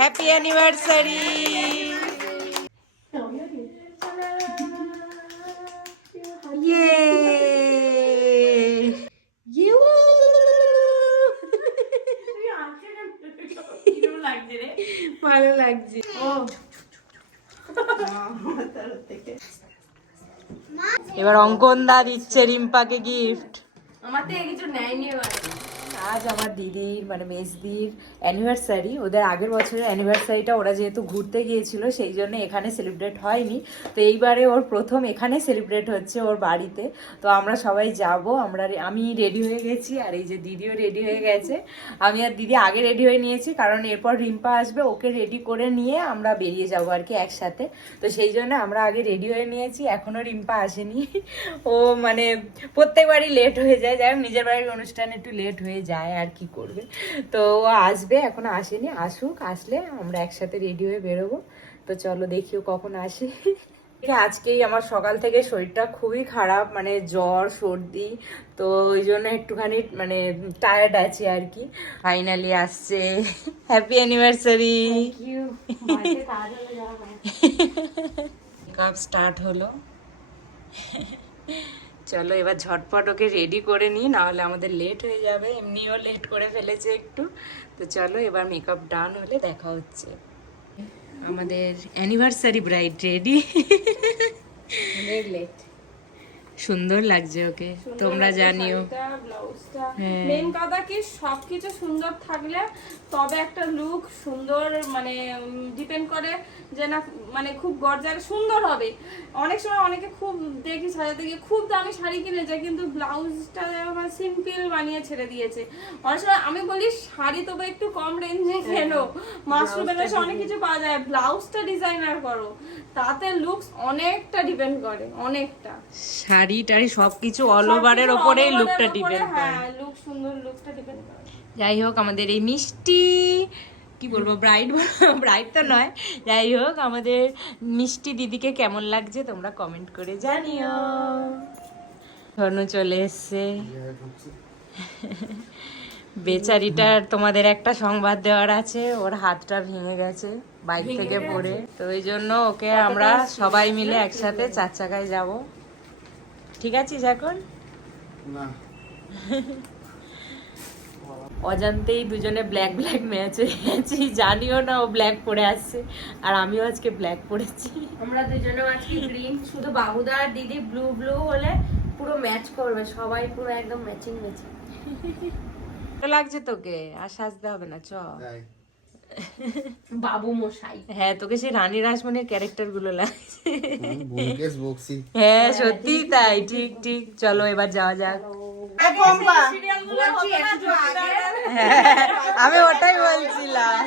Happy anniversary. ভালো লাগছে। এবার অঙ্কন দা দিচ্ছে রিম্পাকে গিফট। আমার থেকে কিছু নেয়নি এবার। আজ আমার দিদির মানে মেজদির অ্যানিভার্সারি, ওদের আগের বছরের অ্যানিভার্সারিটা ওরা যেহেতু ঘুরতে গিয়েছিল সেই জন্য এখানে সেলিব্রেট হয়নি, তো এইবারে ওর প্রথম এখানে সেলিব্রেট হচ্ছে ওর বাড়িতে। তো আমরা সবাই যাব, আমি রেডি হয়ে গেছি আর এই যে দিদিও রেডি হয়ে গেছে। আমি আর দিদি আগে রেডি হয়ে নিয়েছি কারণ এরপর রিম্পা আসবে, ওকে রেডি করে নিয়ে আমরা বেরিয়ে যাবো আর কি একসাথে। তো সেই জন্য আমরা আগে রেডি হয়ে নিয়েছি, এখনো রিম্পা আসেনি। ও মানে প্রত্যেকবারই লেট হয়ে যায়, যাই হোক নিজের বাড়ির অনুষ্ঠানে একটু লেট হয়ে যায় আর কি করবে। তো ও আসবে, এখনো আসেনি, আসুক, আসলে আমরা একসাথে রেডি হয়ে বেরোবো। তো চলো দেখিও কখন আসে। আজকেই আমার সকাল থেকে শরীরটা খুবই খারাপ, মানে জ্বর সর্দি, তো ওই জন্য একটুখানি মানে টায়ার্ড আছি আর কি। ফাইনালি আসছে, হ্যাপি অ্যানিভার্সারি। মেকআপ স্টার্ট হলো। চলো এবার ঝটপট ওকে রেডি করে নিই, নাহলে আমাদের লেট হয়ে যাবে, এমনিও লেট করে ফেলেছে একটু। তো চলো এবার মেকআপ ডান হলে দেখা হচ্ছে। আমাদের অ্যানিভার্সারি ব্রাইড রেডি। লেট সুন্দর লাগছে ওকে, তোমরা জানিও। মেন কথা কি সবকিছু সুন্দর থাকলে তবে একটা লুক সুন্দর মানে ডিপেন্ড করে যে না মানে খুব গর্জার সুন্দর হবে। অনেক সময় অনেকে খুব দেখি সাজাতে গিয়ে খুব দামি শাড়ি কিনে যায় কিন্তু ব্লাউজটা সিম্পল বানিয়ে ছেড়ে দিয়েছে। অনেক সময় আমি বলি শাড়ি তবে একটু কম রেঞ্জে কেনো, মাশরুমের এসে অনেক কিছু পাওয়া যায়, ব্লাউজটা ডিজাইনার করো, তাতে লুকস অনেকটা ডিপেন্ড করে, অনেকটা শাড়ি টাড়ি সবকিছু অল ওভারের ওপরেই লুকটা ডিপেন্ড করে। হ্যাঁ লুক সুন্দর, লুকটা ডিপেন্ড করে। যাই হোক আমাদের এই মিষ্টি কি বলবো ব্রাইড, ব্রাইড তো নয়, যাই হোক আমাদের মিষ্টি দিদিকে কেমন লাগছে তোমরা কমেন্ট করে জানিও। ধনু চলে এসছে। বেচারিটার তোমাদের একটা সংবাদ দেওয়ার আছে, ওর হাতটা ভেঙে গেছে বাইক থেকে পড়ে, তো ওই জন্য ওকে আমরা সবাই মিলে একসাথে 4 চাকায় যাব। ঠিক আছিস এখন? অজান্তেই দুজনে ব্ল্যাক ব্ল্যাক ম্যাচ হয়ে গেছি, জানিও না ও ব্ল্যাক পরে আসছে আর আমিও আজকে ব্ল্যাক পরেছি। আমরা দুজনে আজকে গ্রিন, শুধু বাবুদা আর দিদি ব্লু ব্লু হলে পুরো ম্যাচ করবে, সবাই পুরো একদম ম্যাচিং ম্যাচিং। ভালো লাগছে তোকে? আর সাজতে হবে না, চ। বাবু মশাই, হ্যাঁ তোকে সেই রানী রাসমণির ক্যারেক্টার গুলো লাগছে। হ্যাঁ সত্যি তাই, ঠিক ঠিক। চলো এবার যাওয়া যাক। আমি ওটাই বলছিলাম।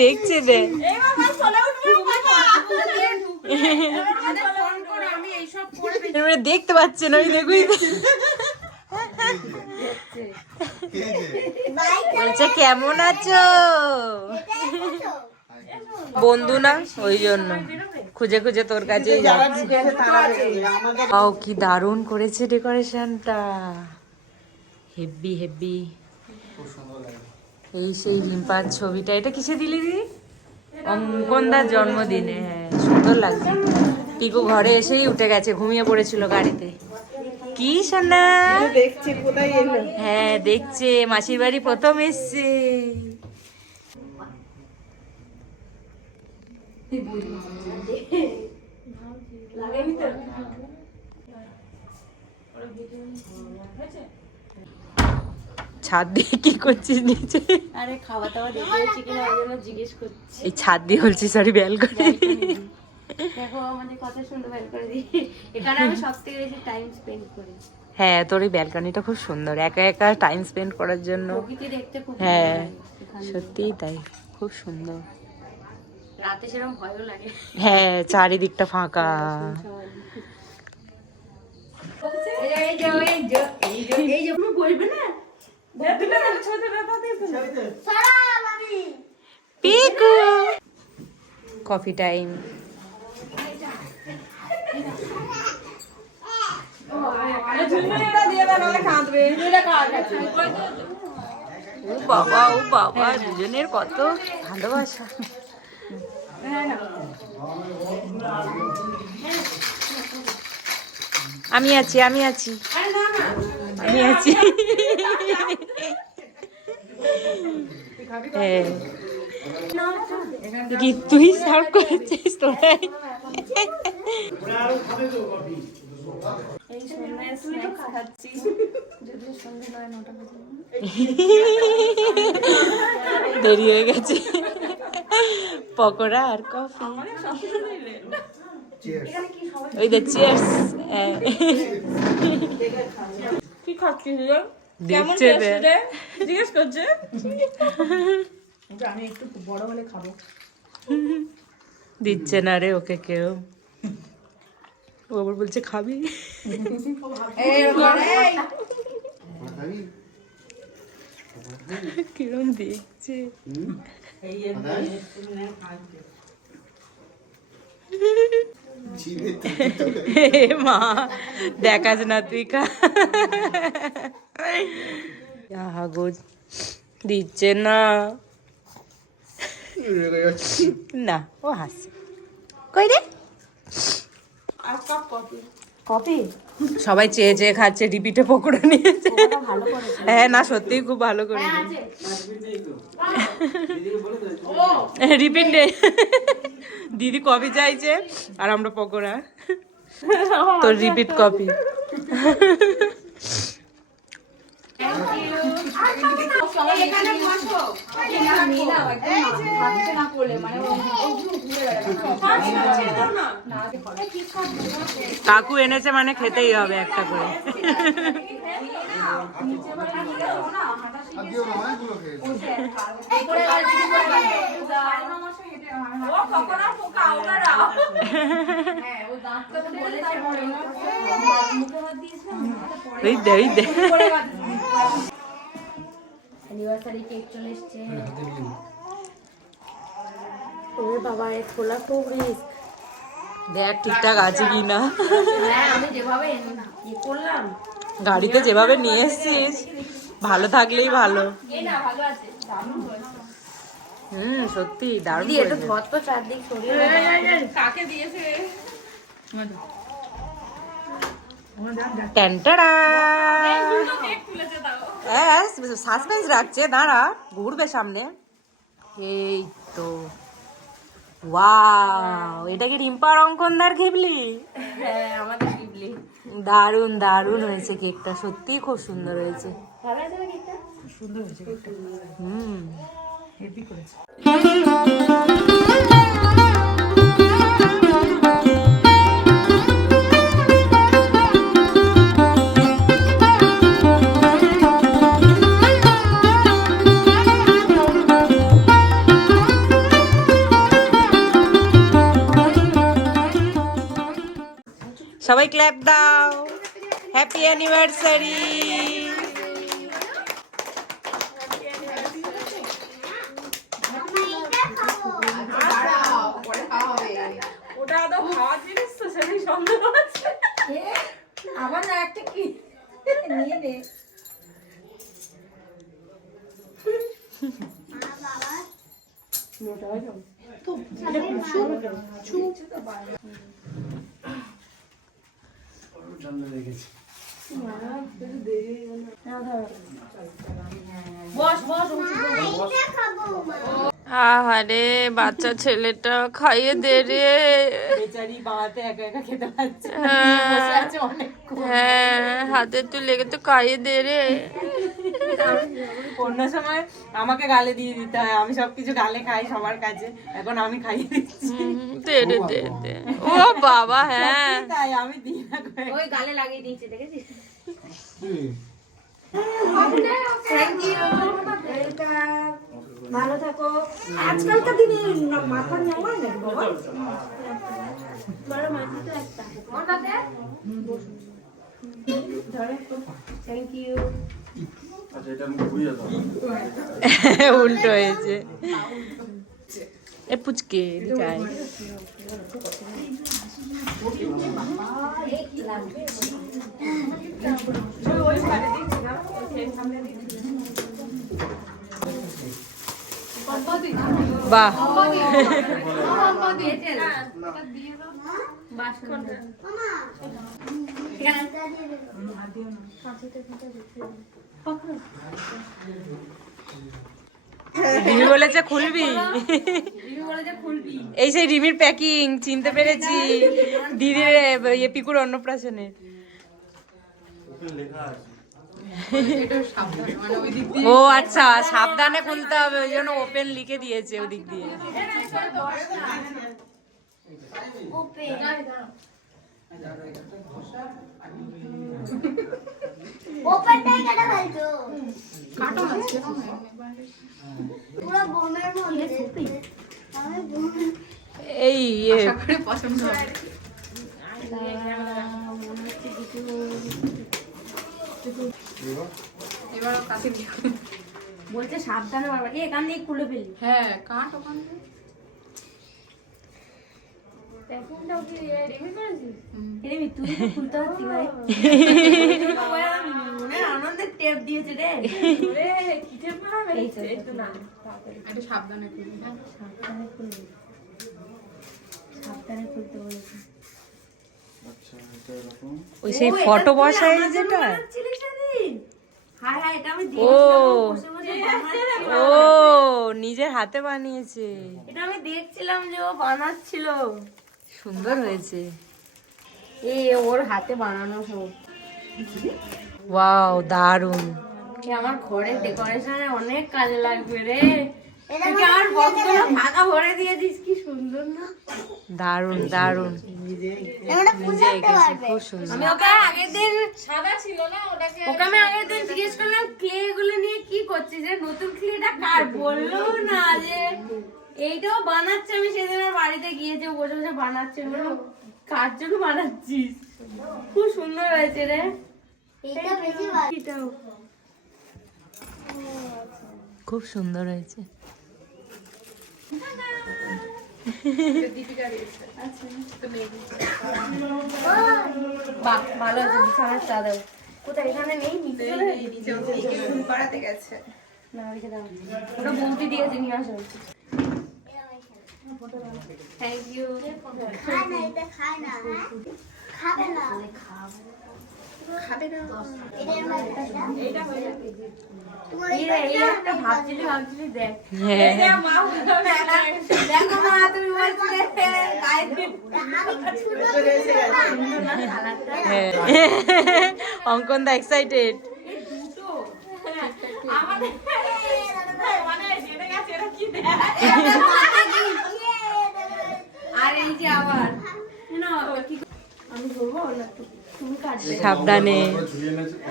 দেখছে দে, দেখতে পাচ্ছেন ওই দেখুই বলছে কেমন আছো, বন্ধু না ওই জন্য খুঁজে খুঁজে তোর কাছে যাচ্ছে। ও কি দারুণ করেছে ডেকোরেশনটা, হেভি হেভি। এই সেই রিম্পার ছবিটা, এটা কিসে দিলি দিদি? অঙ্কনদার জন্মদিনে। হ্যাঁ সুন্দর লাগছে। পিকু ঘরে এসেই উঠে গেছে, ঘুমিয়ে পড়েছিল গাড়িতে। কি সোনা দেখছে, কোথায় এলো? হ্যাঁ দেখছে, মাসির বাড়ি প্রথম এসছে। ছাদ দিয়ে কি করছিস নিচে? আরে খাওয়া দাওয়া দেখেছি কিনা ওই জন্য জিজ্ঞেস করছি। এই ছাদ দিয়ে বলছি, সরি ব্যালকনি। দেখো আমাদের কথা শুনতে ব্যালকনি দিয়ে, এখানে আমি সবথেকে বেশি টাইম স্পেন্ড করি। হ্যাঁ তোর এই ব্যালকনিটা খুব সুন্দর, একা একা টাইম স্পেন্ড করার জন্য। প্রকৃতি দেখতে খুব ভালো হ্যাঁ লাগে। সত্যিই তাই, খুব সুন্দর। রাতে সেরকম ভয়ও লাগে। হ্যাঁ চারিদিকটা ফাঁকা। Piku coffee time. বাবা দুজনের কত ভালোবাসা। আমি আছি কি তুই সার্ভ করেছিস তোরাই? এই সন্ধ্যায় স্ন্যাক্স খাচ্ছি, যদিও সন্ধ্যে নয় 9টা বাজে। দেরি হয়ে গেছে। পকোড়া আর কফি। ওই দে চিয়ার্স। কি খাচ্ছিস রে? কেমন দিচ্ছে টেস্ট রে? জিজ্ঞেস করছে। আমি একটু বড় হলে খাবো। দিচ্ছে না রে ওকে কেউ। ও আবার বলছে খাবি। কিরম দেখছে। মা দেখাস না তুই খা। গো দিচ্ছে না না, ও হাসছে। কই রে আর কাপ কফি। কফি সবাই চেয়ে চেয়ে খাচ্ছে, রিপিটে পকোড়া নিয়েছে। হ্যাঁ না সত্যিই খুব ভালো করে রিপিট নেই। দিদি কফি চাইছে আর আমরা পকোড়া। তোর রিপিট কফি। কাকু এনেছে মানে খেতেই হবে একটা করে। অ্যানিভার্সারি কেক চলে এসছে। ওরে বাবা, এ খোলা খুব রিস্ক। দেখ ঠিকঠাক আছে কি না। হ্যাঁ, আমি যেভাবে করলাম, গাড়িতে যেভাবে নিয়ে এসছিস, ভালো থাকলেই ভালো। ভালো আছে, দারুণ হয়েছে। সত্যি দারুণ। দিদি একটু ধর তো চারদিক সরিয়ে। কাকে দিয়েছে? ট্যান্টাড়া। কেক তুলেছে দাও। হ্যাঁ সাসপেন্স রাখছে, দাঁড়া ঘুরবে সামনে। এই তো ওয়াও, এটা কি রিম্পার অঙ্কনদার ঘিবলি? হ্যাঁ, আমাদের শিবলি। দারুণ দারুণ হয়েছে কেকটা, সত্যিই খুব সুন্দর হয়েছে। ভালো আছে না কেকটা? সুন্দর হয়েছে কেকটা, হেভি করেছে। সবাই ক্ল্যাপ দাও। Happy anniversary. ওটা আদৌ খাওয়ার জিনিস তো, সেটাই সন্দেহ আছে। আমার না একটা কি নিয়ে নে। আহারে বাচ্চা ছেলেটা, খাইয়ে দে রে। বেচারি বাঁতে একা একা খেতে পাচ্ছে। হ্যাঁ, হাতে তুই লেগে তো খাইয়ে দে রে। অন্য সময় আমাকে গালে দিয়ে দিতে হয়, আমি সবকিছু গালে খাই সবার কাছে, এখন আমি খাইয়ে দিচ্ছি। দে রে দে দে। ও বাবা, হ্যাঁ তাই আমি দিই না করে। ওই গালে লাগিয়ে দিয়েছে, দেখেছিস? Thank you. ভালো থাকো। আজকালকার দিনে মাথা নেওয়া না বাবা। বড় মাথা তো একটা। ওটাতে ধরে। Thank you. উল্টো হয়েছে। এ পুচকে চাই। বাহ, রিমি বলেছে খুলবি। এই সেই রিমির প্যাকিং, চিনতে পেরেছি, দিদির পিকুর অন্নপ্রাশনের। ও আচ্ছা, সাবধানে খুলতে হবে, ওই জন্য ওপেন লিখে দিয়েছে ওদিক দিয়ে। ওপেনটাই কেটে ফেলছো। কাটো আছে পুরো বোমের মধ্যে। এই পছন্দ হবে। এবার কাছে বলছে সাবধানে বারবার এখান দিয়ে খুলে ফেলি। হ্যাঁ কাট ওখান থেকে। প্যাকিংটাও কি রেডি করেছিস? রেডি তুই তো খুলতে পারতি ভাই। মনে আনন্দে টেপ দিয়েছে রে। রে কি টেপ মারবে? এই তো একটু না। একটু সাবধানে খুলবি। হ্যাঁ সাবধানে খুলবি। সাবধানে খুলতে বলেছে। আচ্ছা এটা এরকম ওই সেই ফটো বসায় যেটা। হাই হাই এটা আমি ও বসে বসে বানাচ্ছিলাম। ও নিজের হাতে বানিয়েছে, এটা আমি দেখছিলাম যে ও বানাচ্ছিল। সুন্দর হয়েছে। এই ওর হাতে বানানো সব। ওয়াও, দারুন। আমার ঘরের ডেকোরেশনে অনেক কাজে লাগবে রে। তুই আমার বক্সগুলো ফাঁকা ভরে দিয়েছিস, কি সুন্দর না? দারুন দারুন, নিজে এঁকেছে, খুব সুন্দর। আমি ওকে আগের দিন সাদা ছিল না, ওটাকে ওকে আমি আগের দিন জিজ্ঞেস করলাম ক্লে গুলো নিয়ে কি করছিস, যে নতুন ক্লেটা কার, বললো না যে এইটাও বানাচ্ছে। আমি সেদিন ওর বাড়িতে গিয়েছি, ও বসে বসে বানাচ্ছে। বললো কার জন্য বানাচ্ছিস? খুব সুন্দর হয়েছে রে। এইটা বেশি এটাও খুব সুন্দর হয়েছে। বাহ, ভালো হয়েছে। বিছানার চাদর কোথায়? এখানে নেই, নিচে করাতে গেছে। না রেখে দাও। ওটা বৌদি দিয়েছে, নিয়ে আসো। Thank you. খায় না, এটা খায় না, খাবে না, খাবে না। এটা হয়ে যাবে। এই একটা ভাবছিলি দেখ। হ্যাঁ, দেখো মা, তুমি বলছিলে গায়ে হ্যাঁ। অঙ্কন দা এক্সাইটেড। আর এই যে আবার না, আমি ধরবো না, তুমি কাটবে। সাবধানে।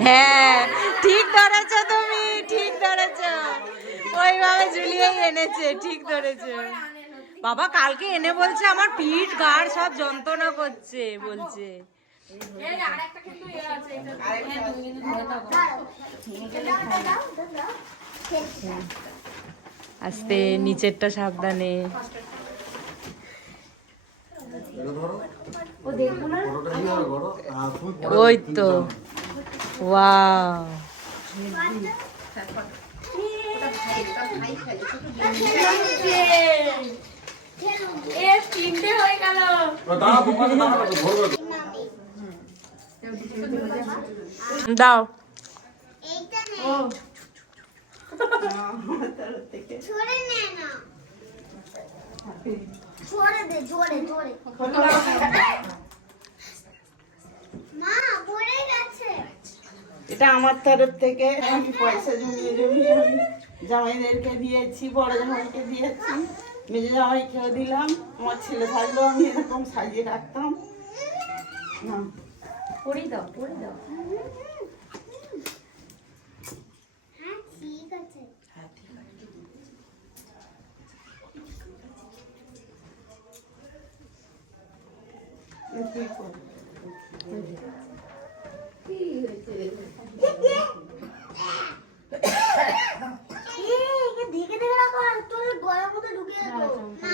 হ্যাঁ ঠিক ধরেছ তুমি, ঠিক ধরেছ, ওইভাবে ঝুলিয়েই এনেছে, ঠিক ধরেছ। বাবা কালকে এনে বলছে আমার পিঠ ঘাড় সব যন্ত্রণা করছে, বলছে। আস্তে, নিচেরটা সাবধানে। এটা ধরো ও দেখবো না। ফটোটা কিভাবে করো তুমি পরে ওই তো, ওয়াও। এ তিনটে হয়ে গেল। দাঁড়া তোমার দাঁড়া ধরবে দাও। এইটা নে। ছড়ে নে না। ছড়ে দে, জোরে জোরে। মা পড়ে গেছে। এটা আমার তরফ থেকে আমি পয়সা জমিয়ে জমিয়ে আমি জামাইদেরকে দিয়েছি, বড় জামাইকে দিয়েছি, মেজো জামাইকেও দিলাম। আমার ছেলে থাকলেও আমি এরকম সাজিয়ে রাখতাম না। পড়ি দাও, পড়ি দাও। হ্যাঁ ঠিক আছে। তুই কর। একে ঢেকে দেবে না, কারণ তোর গলার মধ্যে ঢুকিয়ে দেবো।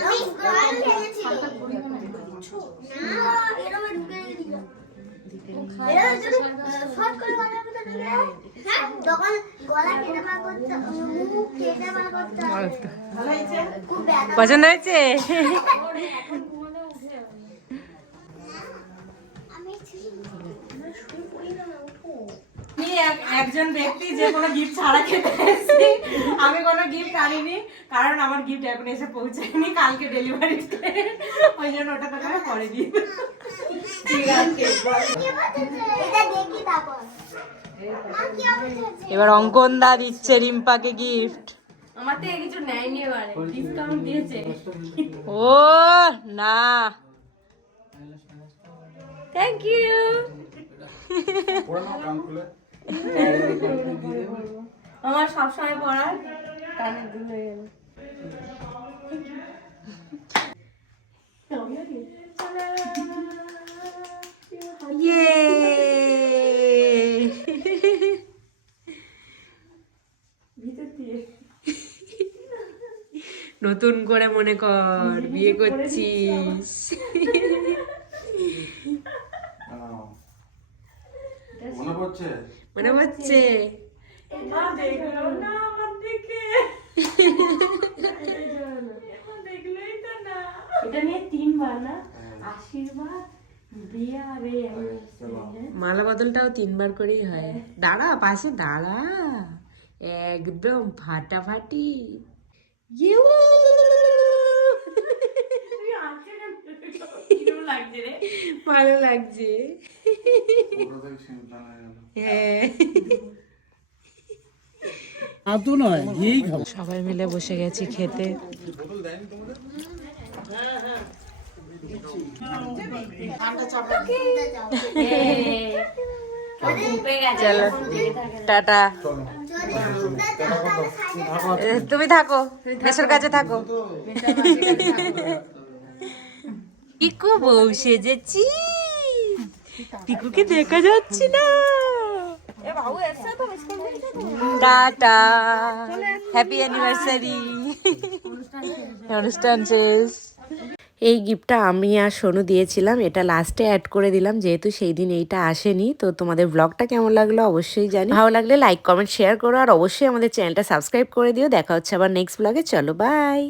আমি গলায় ঢেকেছি। না, এরমে ঢুকে রেখে এরম যদি শর্ট করে গলার মধ্যে ঢুকে, হ্যাঁ, তখন গলা কেটে বার করতে মুখে এটা বার করতে হবে। ভালো হয়েছে? খুব ব্যথা। পছন্দ হয়েছে? আমি শুয়ে পড়ি না, উঠো। আমি একজন ব্যক্তি যে কোনো গিফট ছাড়া খেতে এসেছি। আমি কোনো গিফট আনিনি, কারণ আমার গিফট এখন এসে পৌঁছায়নি, কালকে ডেলিভারিতে। ওই জন্য ওটা তো আমি পরে দিই। ঠিক আছে। এটা দেখি তারপর। মা কি অবস্থা? এবার অঙ্কন দা দিচ্ছে রিম্পাকে গিফট। আমার থেকে কিছু নেয়নি এবারে, ডিসকাউন্ট দিয়েছে। ও না, থ্যাংক ইউ। পড়ে নাও কান খুলে। আমার সবসময় পড়ার কানের দুল হয়ে গেল। নতুন করে মনে কর বিয়ে করছিস। মনে পড়ছে? মনে হচ্ছে এটা নিয়ে 3 বার না, আশীর্বাদ, বিয়া, রে। মালা বদলটাও 3 বার করেই হয়। দাঁড়া, পাশে দাঁড়া, একদম ফাটাফাটি। ইউ! ভালো লাগছে। ওটা থেকে চিন্তা নাই গেল। হ্যাঁ, সবাই মিলে বসে গেছি খেতে। চলো টাটা। তুমি থাকো, মেসের কাছে থাকো। পিকু বউ সেজেছি, পিকুকে দেখা যাচ্ছে না। Tata, happy anniversary. অনুষ্ঠান শেষ। এই গিফটটা আমি আর সোনু দিয়েছিলাম, এটা লাস্টে অ্যাড করে দিলাম যেহেতু সেই দিন এইটা আসেনি। তো তোমাদের ব্লগটা কেমন লাগলো অবশ্যই জানি, ভালো লাগলে লাইক কমেন্ট শেয়ার করো, আর অবশ্যই আমাদের চ্যানেলটা সাবস্ক্রাইব করে দিও। দেখা হচ্ছে আবার নেক্সট ব্লগে। চলো বাই।